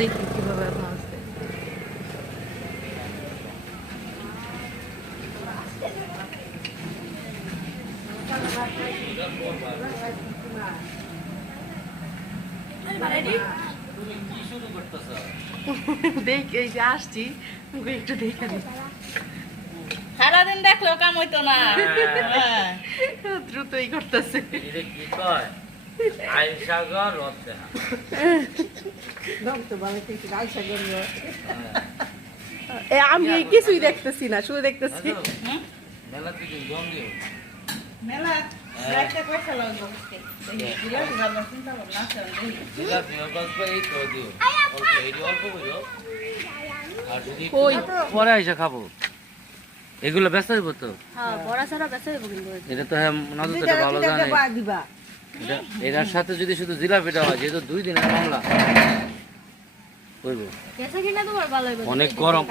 দেখি কিভাবে নাচতে। দেখ এই যে আসছি একটু দেখে দিই। সারাদিন দেখলেও কাম হইতো না। দ্রুতই করতেছে। আমি কিছুই দেখতেছি না, শুধু দেখতেছি মেলা একটা পয়সা লাগবে বুঝতে। জিলাপি ভালো চিন্তা ভাবনা আছে কই পরে আইসা খাবো। এগুলো ব্যস্ত দিব তো, হ্যাঁ বড়া ছাড়া বেঁচে দেবো কিন্তু। এটা তো হ্যাঁ নজর তো ভালো জানে। এটার সাথে যদি শুধু জিলাপিটা হয়, যেহেতু 2 দিনের মামলা করবো, বেঁচে কিনা তোমার ভালো অনেক গরম।